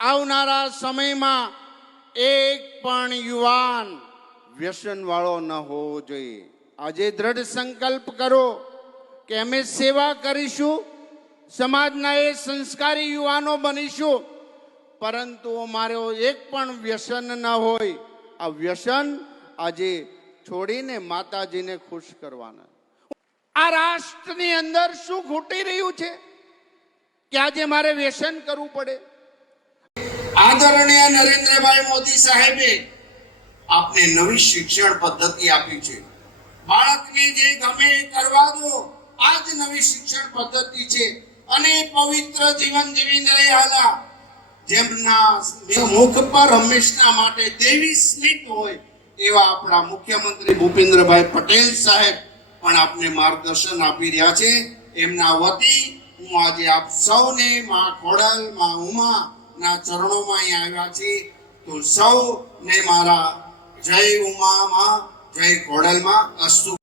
આવનારા સમયમાં એક પણ યુવાન વ્યસન વાળો ન હોવો જોઈએ. આજે દ્રઢ સંકલ્પ કરો કે અમે સેવા કરીશું, સમાજના એ સંસ્કારી યુવાનો બનીશું, પરંતુ અમારો એક પણ વ્યસન ન હોય. આ વ્યસન આજે છોડીને માતાજીને ખુશ કરવાના. આ રાષ્ટ્રની અંદર શું ખૂટી રહ્યું છે? કે આજે મારે વ્યસન કરવું પડે? આદરણીય નરેન્દ્રભાઈ મોદી સાહેબે આપને નવી શિક્ષણ પદ્ધતિ આપી છે. બાળકને જે ગમે કરવા દો આ જ નવી શિક્ષણ પદ્ધતિ છે. અને પવિત્ર જીવન જીવી રહ્યા જેમના મુખ પર હંમેશા માટે દેવી સ્મિત હોય, એવા આપણા મુખ્યમંત્રી ભૂપેન્દ્રભાઈ પટેલ સાહેબ પણ આપને માર્ગદર્શન આપી રહ્યા છે. એમના વતી હું આજે આપ સૌને માં ખોડલ, માં ઉમા ના ચરણોમાં અહીં આવ્યા છીએ તો સૌને મારા જય ઉમામાં જય ખોડલમાં અસ્તુ